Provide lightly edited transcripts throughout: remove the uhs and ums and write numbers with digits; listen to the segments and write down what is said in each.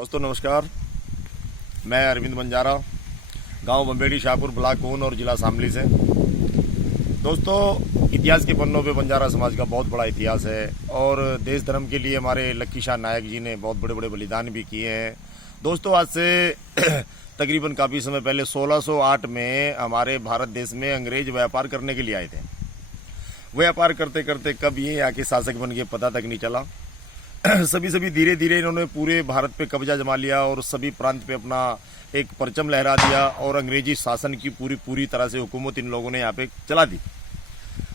दोस्तों नमस्कार, मैं अरविंद बंजारा, गांव बम्बेड़ी, शाहपुर, ब्लॉक ऊन और जिला शामली से। दोस्तों, इतिहास के पन्नों पे बंजारा समाज का बहुत बड़ा इतिहास है और देश धर्म के लिए हमारे लक्की शाह नायक जी ने बहुत बड़े बड़े बलिदान भी किए हैं। दोस्तों, आज से तकरीबन काफ़ी समय पहले 1608 में हमारे भारत देश में अंग्रेज व्यापार करने के लिए आए थे। व्यापार करते करते कब ये आके शासक बन गए पता तक नहीं चला। सभी धीरे धीरे इन्होंने पूरे भारत पे कब्जा जमा लिया और सभी प्रांत पे अपना एक परचम लहरा दिया और अंग्रेजी शासन की पूरी तरह से हुकूमत इन लोगों ने यहाँ पे चला दी।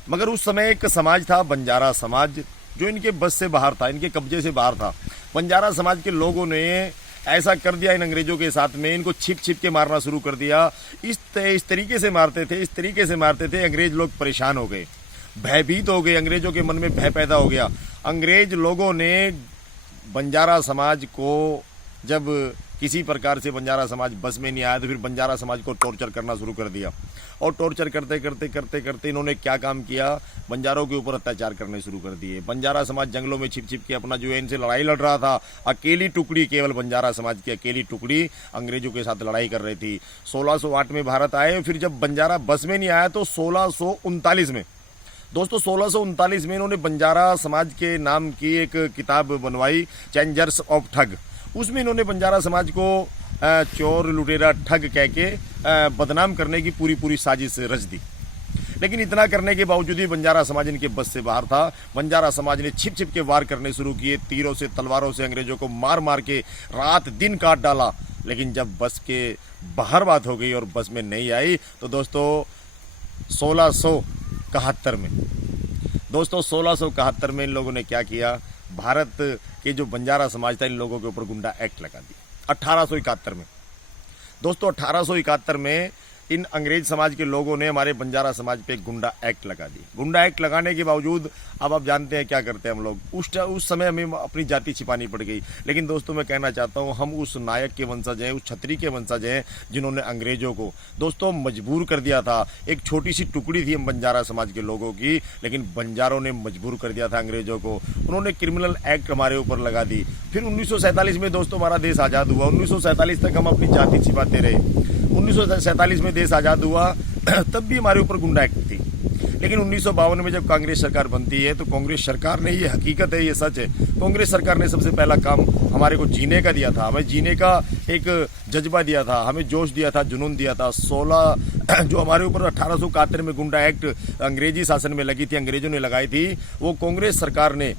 मगर उस समय एक समाज था, बंजारा समाज, जो इनके बस से बाहर था, इनके कब्जे से बाहर था। बंजारा समाज के लोगों ने ऐसा कर दिया इन अंग्रेजों के साथ में, इनको छिप के मारना शुरू कर दिया। इस तरीके से मारते थे, अंग्रेज लोग परेशान हो गए, भयभीत हो गए, अंग्रेजों के मन में भय पैदा हो गया। अंग्रेज लोगों ने बंजारा समाज को, जब किसी प्रकार से बंजारा समाज बस में नहीं आया तो फिर बंजारा समाज को टॉर्चर करना शुरू कर दिया। और टॉर्चर करते इन्होंने क्या काम किया, बंजारों के ऊपर अत्याचार करने शुरू कर दिए। बंजारा समाज जंगलों में छिप के अपना जो है इनसे लड़ाई लड़ रहा था। अकेली टुकड़ी, केवल बंजारा समाज की अकेली टुकड़ी अंग्रेजों के साथ लड़ाई कर रही थी। 1608 में भारत आए, फिर जब बंजारा बस में नहीं आया तो 1639 में, दोस्तों 1639 में इन्होंने बंजारा समाज के नाम की एक किताब बनवाई, चैलेंजर्स ऑफ ठग। उसमें इन्होंने बंजारा समाज को चोर, लुटेरा, ठग कह के बदनाम करने की पूरी साजिश रच दी। लेकिन इतना करने के बावजूद भी बंजारा समाज इनके बस से बाहर था। बंजारा समाज ने छिप के वार करने शुरू किए, तीरों से, तलवारों से अंग्रेजों को मार के रात दिन काट डाला। लेकिन जब बस के बाहर बात हो गई और बस में नहीं आई तो दोस्तों 1671 में, दोस्तों 1671 में इन लोगों ने क्या किया, भारत के जो बंजारा समाज था इन लोगों के ऊपर गुंडा एक्ट लगा दिया 1871 में। दोस्तों 1871 में इन अंग्रेज समाज के लोगों ने हमारे बंजारा समाज पे गुंडा एक्ट लगा दी। गुंडा एक्ट लगाने के बावजूद अब आप जानते हैं क्या करते हैं हम लोग, उस समय हमें अपनी जाति छिपानी पड़ गई। लेकिन दोस्तों मैं कहना चाहता हूं, हम उस नायक के वंशज हैं, उस छत्री के वंशज हैं जिन्होंने अंग्रेजों को दोस्तों मजबूर कर दिया था। एक छोटी सी टुकड़ी थी हम बंजारा समाज के लोगों की, लेकिन बंजारों ने मजबूर कर दिया था अंग्रेजों को। उन्होंने क्रिमिनल एक्ट हमारे ऊपर लगा दी। फिर 1947 में दोस्तों हमारा देश आज़ाद हुआ। 1947 तक हम अपनी जाति छिपाते रहे। 1947 में देश आज़ाद हुआ, तब भी हमारे ऊपर गुंडा एक्ट थी। लेकिन 1952 में जब कांग्रेस सरकार बनती है तो कांग्रेस सरकार ने, ये हकीकत है, ये सच है, कांग्रेस सरकार ने सबसे पहला काम हमारे को जीने का दिया था। हमें जीने का एक जज्बा दिया था, हमें जोश दिया था, जुनून दिया था। 16 जो हमारे ऊपर 1871 में गुंडा एक्ट अंग्रेजी शासन में लगी थी, अंग्रेजों ने लगाई थी, वो कांग्रेस सरकार ने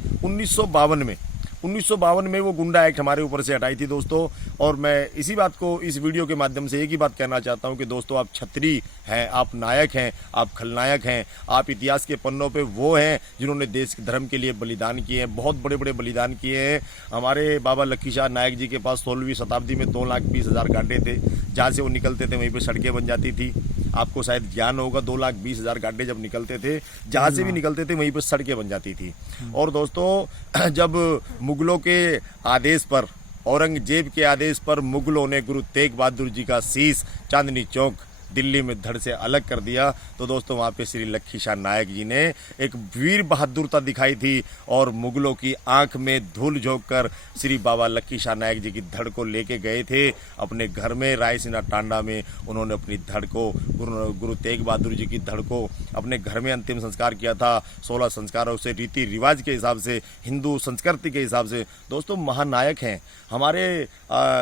1952 में वो गुंडा एक्ट हमारे ऊपर से हटाई थी दोस्तों। और मैं इसी बात को इस वीडियो के माध्यम से एक ही बात कहना चाहता हूं कि दोस्तों आप छत्री हैं, आप नायक हैं, आप खलनायक हैं, आप इतिहास के पन्नों पे वो हैं जिन्होंने देश धर्म के लिए बलिदान किए हैं, बहुत बड़े बड़े बलिदान किए हैं। हमारे बाबा लक्की शाह नायक जी के पास 16वीं शताब्दी में 2,20,000 गाड्डे थे, जहाँ से वो निकलते थे वहीं पर सड़कें बन जाती थी। आपको शायद ज्ञान होगा, 2,20,000 गाड्डे जब निकलते थे, जहाँ से भी निकलते थे वहीं पर सड़कें बन जाती थी। और दोस्तों जब मुगलों के आदेश पर, औरंगजेब के आदेश पर मुगलों ने गुरु तेग बहादुर जी का शीश चांदनी चौक दिल्ली में धड़ से अलग कर दिया, तो दोस्तों वहाँ पे श्री लक्की शाह नायक जी ने एक वीर बहादुरता दिखाई थी और मुगलों की आंख में धूल झोंक कर श्री बाबा लक्की शाह नायक जी की धड़ को लेके गए थे अपने घर में। रायसीना टांडा में उन्होंने अपनी धड़ को, गुरु तेग बहादुर जी की धड़ को अपने घर में अंतिम संस्कार किया था। 16 संस्कारों से, रीति रिवाज के हिसाब से, हिंदू संस्कृति के हिसाब से दोस्तों महानायक हैं हमारे।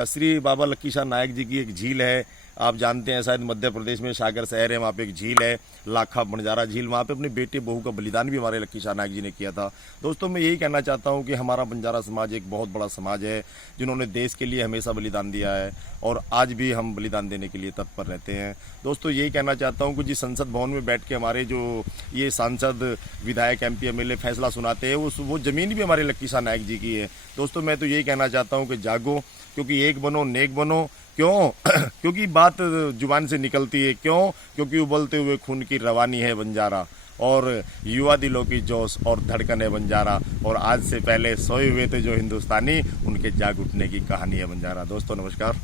श्री बाबा लक्की शाह नायक जी की एक झील है, आप जानते हैं शायद मध्य प्रदेश में सागर शहर है, वहाँ पे एक झील है, लाखा बंजारा झील, वहाँ पे अपने बेटे बहू का बलिदान भी हमारे लक्की शाह नायक जी ने किया था। दोस्तों मैं यही कहना चाहता हूँ कि हमारा बंजारा समाज एक बहुत बड़ा समाज है जिन्होंने देश के लिए हमेशा बलिदान दिया है और आज भी हम बलिदान देने के लिए तत्पर रहते हैं। दोस्तों यही कहना चाहता हूँ कि जिस संसद भवन में बैठ के हमारे जो ये सांसद, विधायक, MP, MLA फैसला सुनाते हैं, वो ज़मीन भी हमारे लक्की शाह नायक जी की है। दोस्तों मैं तो यही कहना चाहता हूँ कि जागो, क्योंकि एक बनो, नेक बनो। क्यों? क्योंकि बात जुबान से निकलती है। क्यों? क्योंकि उबलते हुए खून की रवानी है बंजारा और युवा दिलों की जोश और धड़कन है बंजारा। और आज से पहले सोए हुए थे जो हिंदुस्तानी, उनके जाग उठने की कहानी है बंजारा। दोस्तों नमस्कार।